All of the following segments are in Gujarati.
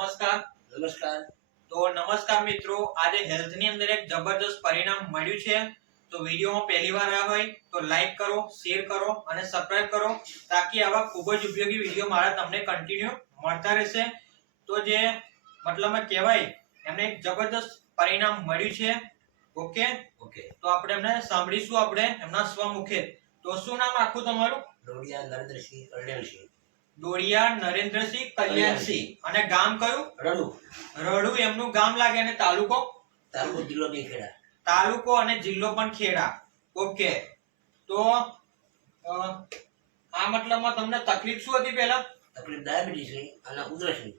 નમસ્કાર. નમસ્કાર. તો નમસ્કાર મિત્રો, આજે હેલ્થ ની અંદર એક જબરદસ્ત પરિણામ મળ્યું છે. તો વિડીયોમાં પહેલી વાર આવ્યા હોય તો લાઈક કરો, શેર કરો અને સબસ્ક્રાઇબ કરો, તાકી આવા ખૂબ જ ઉપયોગી વિડીયો મારા તમને કન્ટિન્યુ મળતા રહેશે. તો જે મતલબમાં કહેવાય એમને એક જબરદસ્ત પરિણામ મળ્યું છે. Okay okay. તો આપણે એમને સાંભળીશું આપણે એમના સ્વમુખે. તો શું નામ આખું તમારું? ડોડિયા નરેન્દ્રસિંહ કલ્યાણસિંહ. ડોડિયા નરેન્દ્રસિંહ કલ્યાણસિંહ. અને ગામ કયું? રડુ. રડુ એમનું ગામ લાગે. અને તાલુકો? તાલુકો જિલ્લો ખેડા. તાલુકો અને જિલ્લો પણ ખેડા. ઓકે. તો આ મતલબમાં તમને તકલીફ શું હતી પહેલા? તકલીફ ડાયાબિટીસની અને ઉધરસની.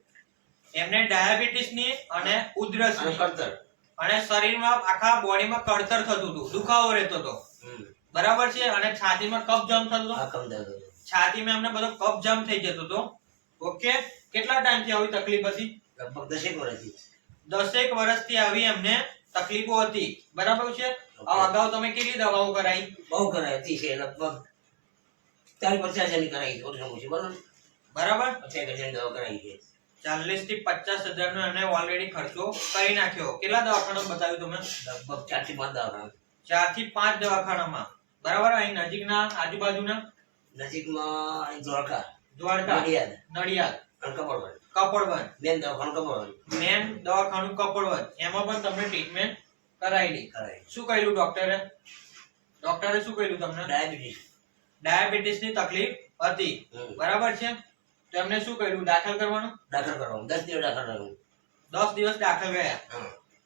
એમને ડાયાબિટીસની અને ઉધરસની કળતર અને શરીરમાં આખા બોડીમાં કળતર થતું હતું, દુખાવો રહેતો હતો. બરાબર છે. અને છાતીમાં કફ જામ થતો હતો. છાતીમાં એમને બધો કફ જામ થઈ જતો હતો. ઓકે. કેટલા ટાઈમથી આવી તકલીફ હતી? લગભગ 10 વર્ષથી. 10 વર્ષથી આવી એમને તકલીફો હતી. બરાબર છે. અગાઉ તમે કેટલી દવાઓ કરાઈ? બહુ કરાઈ છે. લગભગ 40-50 હજારની કરાઈ છે. બરાબર. 50 હજારની દવા કરાઈ છે. 40 થી 50 હજારનો એમને ઓલરેડી ખર્ચો કરી નાખ્યો. કેટલા દવાખાના બતાવ્યું તમે? લગભગ 4 થી 5 દવાખાના. 4 થી 5 દવાખાનામાં. બરાબર. અહીં નજીકના આજુબાજુના? નજીકમાં દ્વારકા, નડિયાદ, કપડવંજ. મેન દવાખાનું કપડવંજ. મેન દવાખાનું કપડવંજ. એમાં પણ તમને ટ્રીટમેન્ટ કરાયેલી. શું કહ્યું ડોક્ટરે? ડોક્ટરે શું કહ્યું તમને? ડાયાબિટીસની તકલીફ હતી. બરાબર છે. તો એમને શું કહ્યું? દાખલ કરવાનું? 10 દિવસ દાખલ કરવાનું. 10 દિવસ દાખલ ગયા.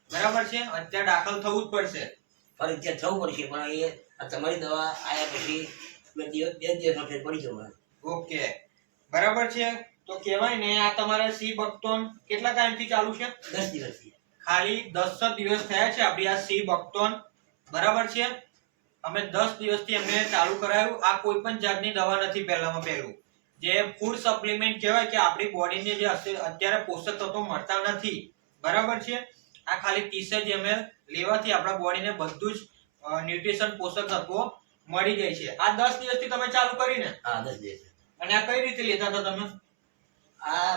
બરાબર છે. અત્યારે દાખલ થવું જ પડશે. ફરજિયાત થવું પડશે. પણ એ તમારી દવા આયા પછી 2 દિવસમાં ફેર પડી જશે. ઓકે. બરાબર છે. તો કહેવાય ને આ તમારે સી બક્તોન કેટલા ટાઈમથી ચાલુ છે? 10 દિવસથી. ખાલી 10 દિવસ થયા છે આપણી આ સી બક્તોન. બરાબર છે. અમે 10 દિવસથી એમને ચાલુ કરાયું. આ કોઈ પણ જાતની દવા નથી. પહેલામાં પહેલું જે ફૂડ સપ્લિમેન્ટ કહેવાય કે આપણી બોડીને જે અત્યારે પોષક તત્વો મળતા નથી. બરાબર છે. આ ખાલી 30 ml લેવાથી આપણા બોડીને બધું જ ન્યુટ્રિશન પોષક તત્વો મળી જાય છે. આ 10 દિવસથી તમે ચાલુ કરીને? હા, 10 દિવસ. અને આ કઈ રીતે લેતા હતા તમે? આ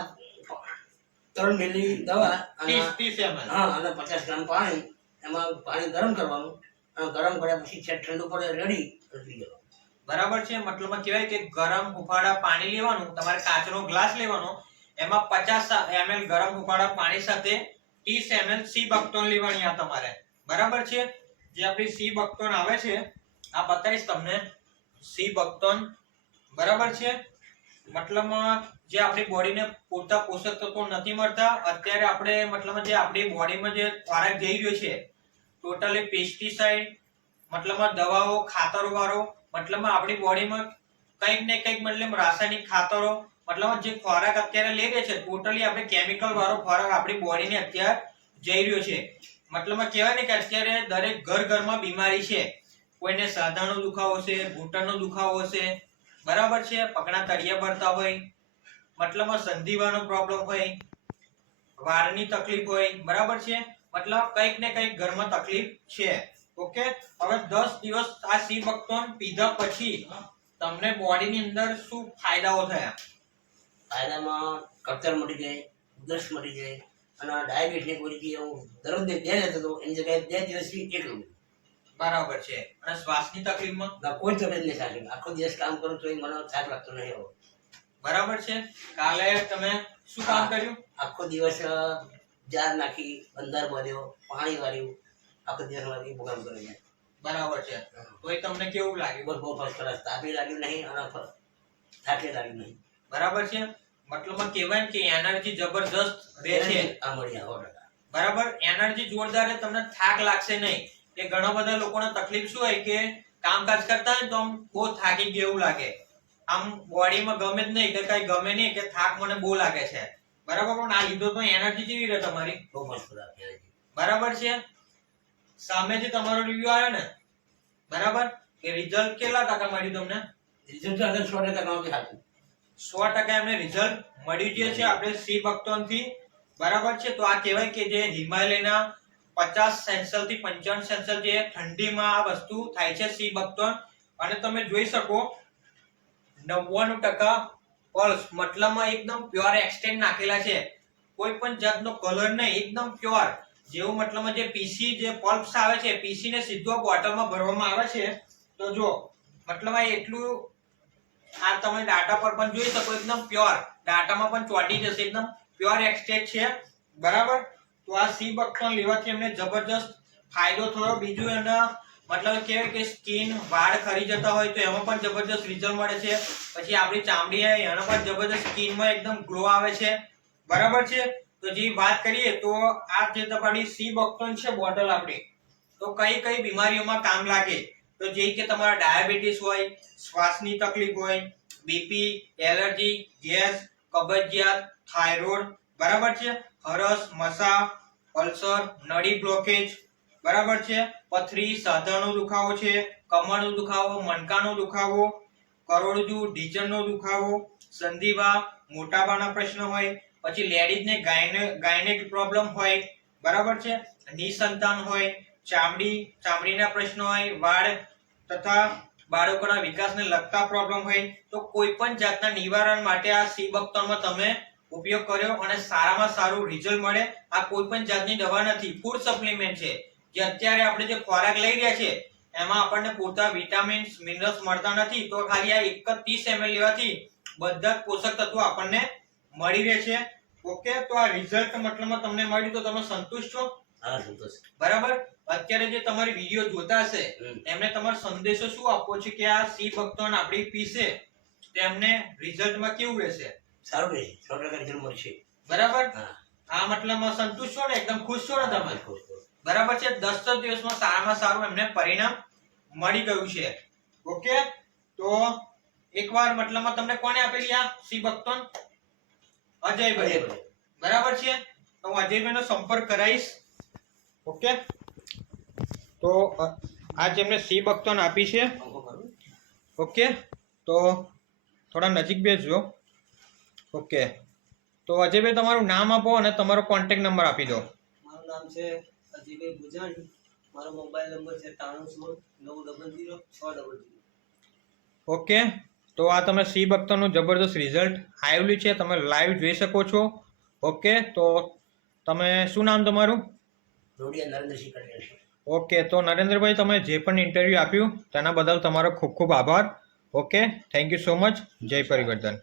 3 મિલી દવા અને 30 ml. હા, અને 50 ગ્રામ પાણી. એમાં પાણી ગરમ કરવાનું અને ગરમ કર્યા પછી ઠંડુ પડે રેડી પી જવાનું. બરાબર છે. મતલબમાં કહેવાય કે ગરમ હુફાળા પાણી લેવાનું. તમારે કાચનો ગ્લાસ લેવાનો. એમાં 50 ml ગરમ હુફાળા પાણી સાથે 30 ml સી બક્તોન લેવાની. આ તમારે બરાબર છે. જે આપણી સી બક્તોન આવે છે આ બતાવીશ તમને. સી બક્તોન બરાબર છે. મતલબમાં જે આપણી બોડીને પૂરતા પોષક તત્વો નથી મળતા. અત્યારે આપણે મતલબમાં જે આપણી બોડીમાં જે ખોરાક જઈ રહ્યો છે ટોટલી પેસ્ટિસાઇડ, મતલબમાં દવાઓ, ખાતરો વાળો, મતલબમાં આપણી બોડીમાં કંઈક ને કંઈક મતલબ રાસાયણિક ખાતરો, મતલબ જે ખોરાક અત્યારે લઈ રહે છે ટોટલી આપણે કેમિકલ વાળો ખોરાક આપણી બોડીને અત્યારે જઈ રહ્યો છે. મતલબમાં કહેવાય ને કે અત્યારે દરેક ઘરમાં બીમારી છે. કોઈને સાંધાનો દુખાવો છે, ઘૂંટણનો દુખાવો છે. બરાબર છે. પગના તળિયા બળતા હોય, મતલબમાં સંધિવાનો પ્રોબ્લેમ હોય, વાળની તકલીફ હોય. બરાબર છે. મતલબ કંઈક ને કંઈક ઘરમાં તકલીફ છે. ઓકે. હવે 10 દિવસ આ સી બક્તોન પીધા પછી તમને બોડીની અંદર શું ફાયદાઓ થયા? ફાયદામાં કળતર મટી જાય, ઉધરસ મટી જાય અને ડાયાબિટીસની ગોળી હું દરરોજ 2 લેતો હતો એની જગ્યાએ 2 દિવસથી 1 લઉં. બરાબર છે. અને શ્વાસની તકલીફમાં? કોઈ તકલીફ નહીં થાય. આખો દિવસ કામ કરું તો મને થાક લાગતો નહીં એવો. બરાબર છે. કાલે તમે શું કામ કર્યું? આખો દિવસ જાર નાખી, બંદર ભર્યો, પાણી વાળ્યું, આખો દિવસ મારી કામ કરી. બરાબર છે. તો એ તમને કેવું લાગ્યું? બહુ ફર્સ્ટ ક્લાસ. તાપી લાગ્યું નહીં અને થાકે લાગ્યું નહીં. બરાબર છે. મતલબમાં કહેવાય કે એનર્જી જબરદસ્ત રહે છે. આ મળ્યા 100%. બરાબર. એનર્જી જોરદાર. તમને થાક લાગશે નહીં. કે ઘણા બધા લોકોને તકલીફ શું હોય કે કામકાજ કરતા હોય તો આમ બહુ થાકી ગયું એવું લાગે. આમ બોડીમાં ગમે જ નહીં કે કઈ ગમે નહીં કે થાક મને બહુ લાગે છે. બરાબર. પણ આ લીધો તો એનર્જી કેવી રહે તમારી? બહુ મસ્ત લાગે. બરાબર છે. સામેથી તમારો રિવ્યુ આવ્યો ને? બરાબર. કે રિઝલ્ટ કેટલા ટકા મળ્યું તમને? રિઝલ્ટ આગળ 100% કામ થાતું. 100% એમને રિઝલ્ટ મળ્યું જે છે આપણે સી બક્તોન થી. બરાબર છે. તો આ કહેવાય કે જે હિમાલયના 50 સેન્સલ થી 55 સેન્સલ જે ઠંડીમાં આ વસ્તુ થાય છે સી બક્તોન. અને તમે જોઈ શકો 99% પલ્સ, મતલબમાં એકદમ પ્યોર એક્સટેન્ટ નાખેલા છે. કોઈ પણ જાતનો કલર નહીં, એકદમ પ્યોર. જેવું મતલબમાં જે પીસી જે પલ્પ્સ આવે છે, પીસી ને સીધો બોટલમાં ભરવામાં આવે છે. તો જો મતલબ આ એટલું, આ તમે ડાટા પર પણ જોઈ શકો, એકદમ પ્યોર, ડાટામાં પણ ચોંટી જશે, એકદમ પ્યોર એક્સટ્રેક્ટ છે. બરાબર. તો આ સી બકથ્રોન લેવાથી એમને જબરજસ્ત ફાયદો થયો. બીજું એના મતલબ કેવાય કે સ્કિન, વાળ ખરી જતા હોય તો એમાં પણ જબરજસ્ત રિઝલ્ટ મળે છે. પછી આપણી ચામડી હોય એનો પણ જબરજસ્ત સ્કિનમાં એકદમ ગ્લો આવે છે. બરાબર છે. તો જે વાત કરીએ તો આ જે તમારી સી બકથ્રોન છે બોટલ આપણી, તો કઈ કઈ બીમારીઓમાં કામ લાગે, તો જે કે તમારા ડાયાબિટીસ હોય, શ્વાસની તકલીફ હોય, બીપી, એલર્જી, ગેસ, કબજિયાત, થાઇરોઇડ, બરાબર છે, હરસ, મસા, અલ્સર, નળી બ્લોકેજ, બરાબર છે, પથરી, સાંધાનો દુખાવો છે, કમરનો દુખાવો, મણકાનો દુખાવો, કરોડરજ્જુ, ઢીંચણનો દુખાવો, સંધિવા, મોટાપાના પ્રશ્ન હોય, પછી લેડીઝને ગાયનેક પ્રોબ્લેમ હોય, બરાબર છે, નિસંતાન હોય, ચામડીના પ્રશ્નો હોય, વાળ તથા બાળકોના વિકાસને લગતા પ્રોબ્લેમ હોય, તો કોઈ પણ જાતના નિવારણ માટે આ સી બકથ્રોનમાં તમે ઉપયોગ કર્યો અને સારામાં સારું રિઝલ્ટ મળે. આ કોઈ પણ જાતની દવા નથી, ફૂડ સપ્લિમેન્ટ છે. જે અત્યારે આપણે જે ખોરાક લઈ રહ્યા છે એમાં આપણને પૂરતા વિટામિન્સ, મિનરલ્સ મળતા નથી. તો ખાલી આ 30 ml લેવાથી બધા જ પોષક તત્વો આપણને મળી રહે છે. ઓકે. તો આ રિઝલ્ટ મતલબમાં તમને મળ્યું તો તમે સંતુષ્ટ છો? હા, સંતોષ. બરાબર. અત્યારે જે તમારી વિડિયો જોતા હશે એમને તમારો સંદેશો શું આપવો છે કે આ સી બકથ્રોન આપણી પીસે તેમને રિઝલ્ટમાં કેવું રહેશે? સારું રહેશે, 100% રિઝલ્ટ મળશે. બરાબર. હા. આ મતલબમાં સંતુષ્ટ છો ને? એકદમ ખુશ છો ને તમે? ખુશ, ખુશ. બરાબર છે. 10 દિવસમાં સારામાં સારું એમને પરિણામ મળી ગયું છે. ઓકે. તો એકવાર મતલબમાં તમને કોને આપેલી આ સી બકથ્રોન? અજયભાઈ. બરાબર છે. તો હું અજયભાઈનો સંપર્ક કરાવીશ. ઓકે. તો આ જેમને સી બકથ્રોન આપી છે. ઓકે. તો થોડા નજીક બેસજો. ઓકે. તો અજયભાઈ તમારું નામ આપો અને તમારો કોન્ટેક્ટ નંબર આપી દો. મારું નામ છે અજયભાઈ ભુજાણી. મારો મોબાઈલ નંબર છે 9316900600. ઓકે. તો આ તમે સી બકથ્રોનનું જબરદસ્ત રિઝલ્ટ આવેલું છે, તમે લાઈવ જોઈ શકો છો. ઓકે. તો તમે શું નામ તમારું? રોડિયા નરેન્દ્રસિંહ કડિયા છે. ઓકે. તો નરેન્દ્રભાઈ તમે જે પણ ઇન્ટરવ્યૂ આપ્યું તેના બદલ તમારો ખૂબ ખૂબ આભાર. Okay. Thank you so much. જય પરિવર્તન.